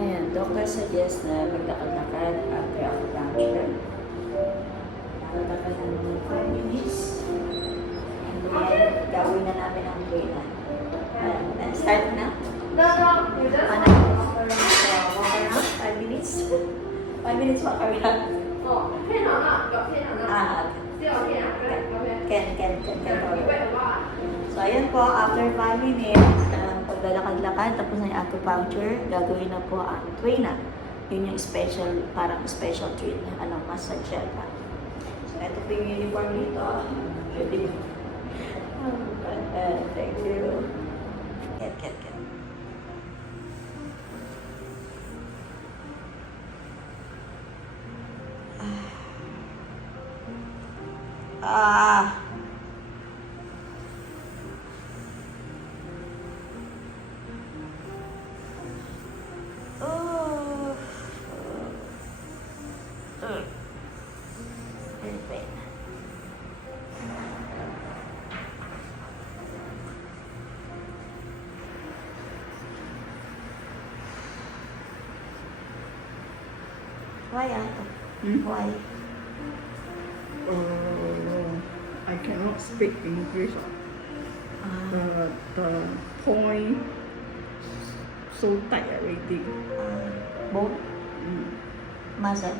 Ayan, doctor suggest na maglakad-lakad after acupuncture. Lakad-lakad ng 5 minutes. And then, gawin na namin ang training. And start na. Ano? Walk around, 5 minutes. 5 minutes walk around. Can. So, ayan po, after 5 minutes, paglalakad-lakad, tapos na yung acupuncture, gagawin na po ang tuina. Yun yung special, parang special treat na massage siya pa. So, ito po yung uniform dito. Thank you. Get. Perfect. Why, Why? I cannot speak English. The point so tight already. Both? Muscle?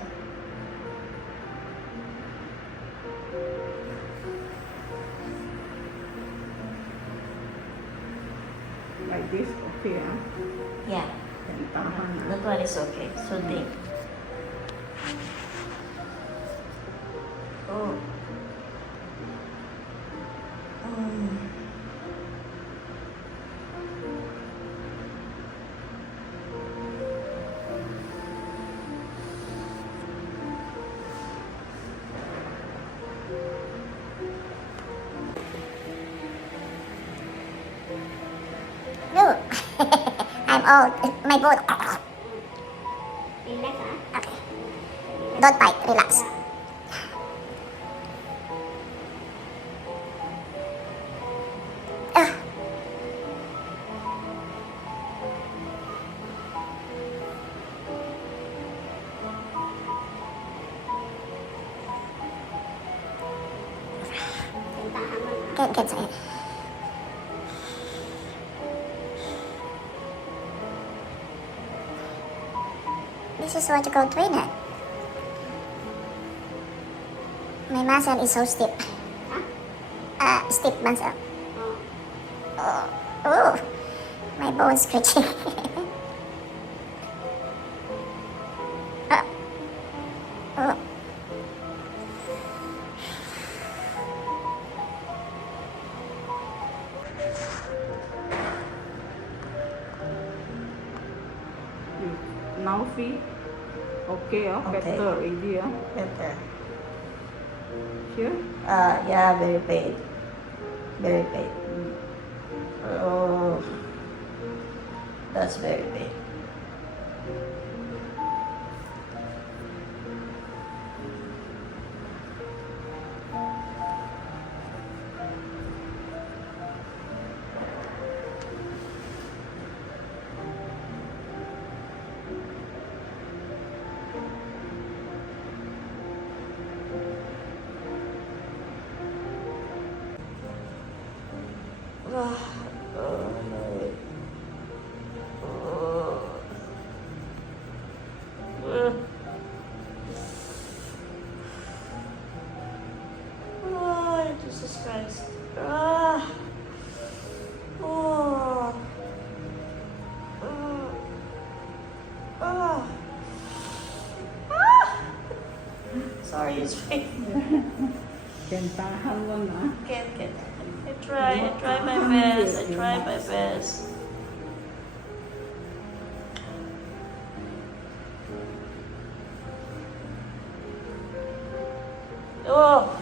Like this, okay, Yeah. can tahan. That one is okay. So take. Oh. No, I'm old. My boat. Relax, Okay. Don't bite. Relax. Ah. Can say. This is what you call trainer. My muscle is so stiff. Stiff muscle. Oh, my bones scratching. Oh. Now feel okay, Okay. better already, Better. Here. Yeah, very pain. Very pain. Oh. That's very pain. Oh, Jesus Christ. Oh. Sorry, it's pain. Can tahan one, Can't. I try my best. Oh.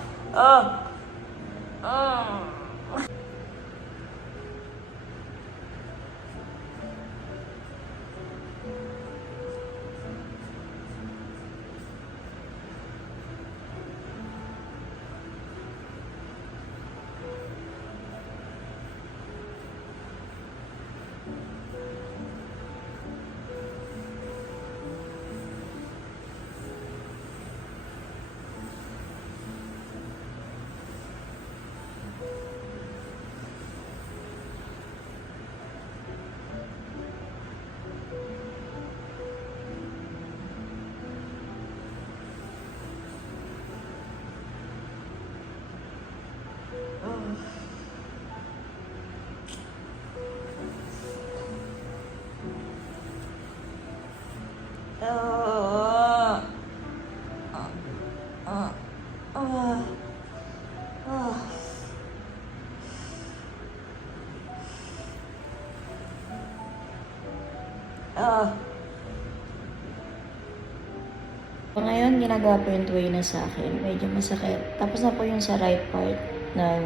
Ngayon, ginagawa po yung Tuwina sa akin. Medyo masakit. Tapos na po yung sa right part ng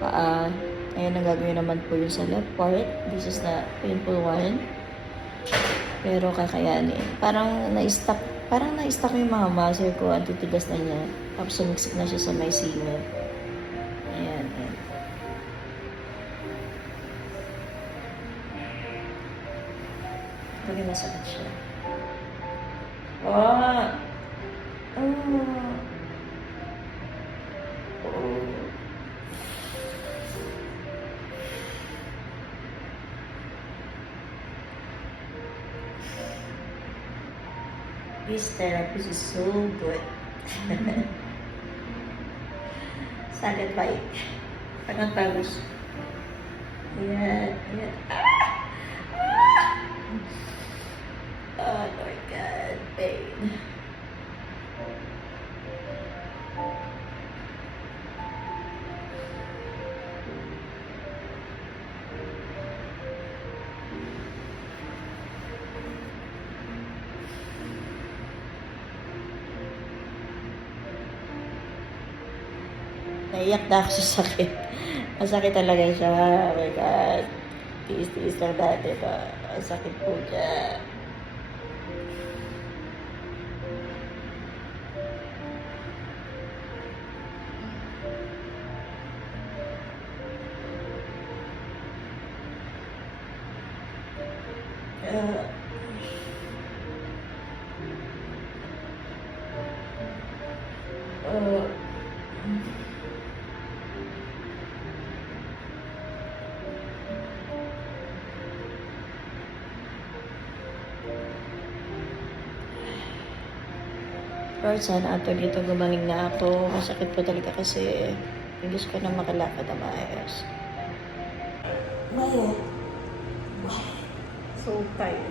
paa. Ngayon, nagagawin naman po yung sa left part. This is the painful one. Pero kakayanin. Parang na-stuck yung mga muscle ko. Ang titigas na niya. Tapos sumiksik na siya sa may singit. Ayan. Pag masakit siya. Ah! This therapy is so good. Sakit bait. Parang pagos. Ayan. Ayan. Oh my God, pain. Naiyak na ako sa sakit. Masakit talaga siya. Oh my God. Tiis-tiis lang dati ito. Ang sakit po siya. Lord, sana after dito gumaling na ako. Masakit po talaga kasi hindi ko na makalakad na maayos. So tight.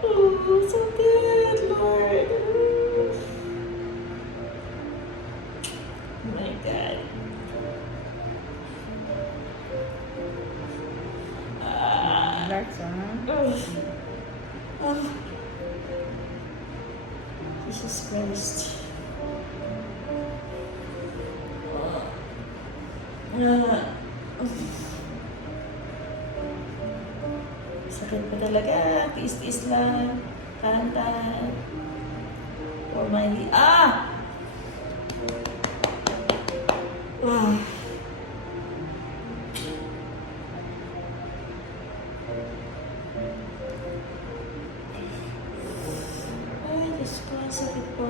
Oh, sakit, Lord. Oh my God. Relax, Jesus Christ. Sakit pa talaga. Tiis-tiis lang. Tahan-tahan. For my... Ah! Ah! Ay, Diyos ko. Ang sakit po.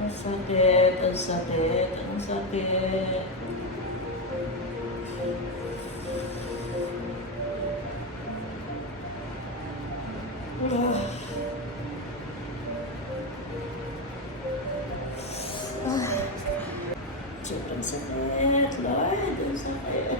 Ang sakit. Ang sakit. Ang sakit. Sobrang sakit, Lord. Ang sakit.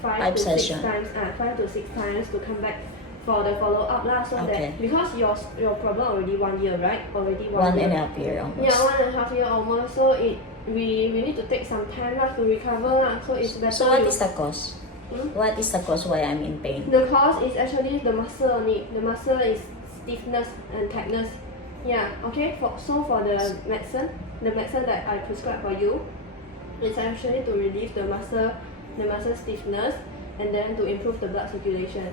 Five to session. 6 times, 5 to 6 times to come back for the follow up lah. So Okay. that because your problem already 1 year, right? Already One year. and a half year almost. Yeah, 1.5 year almost. So we need to take some time lah to recover lah. So it's better. So what is the cause? Hmm? What is the cause why I'm in pain? The cause is actually the muscle only. The muscle is stiffness and tightness. Yeah. Okay. For the medicine that I prescribe for you, it's actually to relieve the muscle stiffness and then to improve the blood circulation.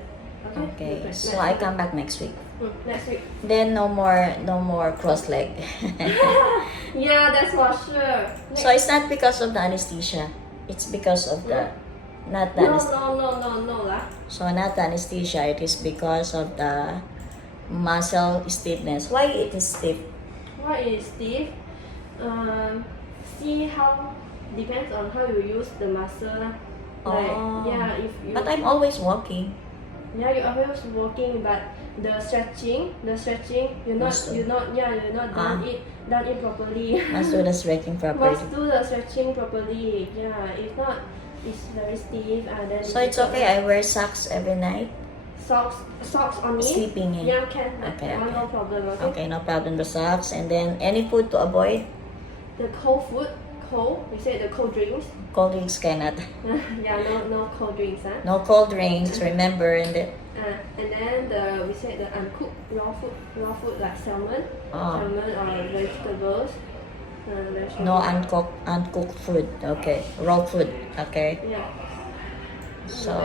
Okay, The so I come back next week. next week. Then no more cross leg. Yeah, that's for sure. So it's not because of the anesthesia. It's because of the not the anesthesia. No lah. So not the anesthesia. It is because of the muscle stiffness. Why it is stiff? Why is stiff? See how depends on how you use the muscle lah. Like Oh. yeah, if you But I'm always walking. yeah you always walking, but the stretching you're not Muscle. done it properly. Must do the stretching properly. Must do the stretching properly. Yeah, if not, it's very stiff. Then So it's okay. I wear socks every night. Socks on it. Sleeping in. Yeah, can. Okay, That one okay. no problem. Okay. Okay, no problem. The socks, and then any food to avoid. The cold food, we say the cold drinks. Cold drinks cannot. Yeah, no cold drinks. No cold drinks. Remember, and then And then we say the uncooked raw food like salmon, Oh. salmon or vegetables. no uncooked food. Okay, raw food. Okay, Yeah. so.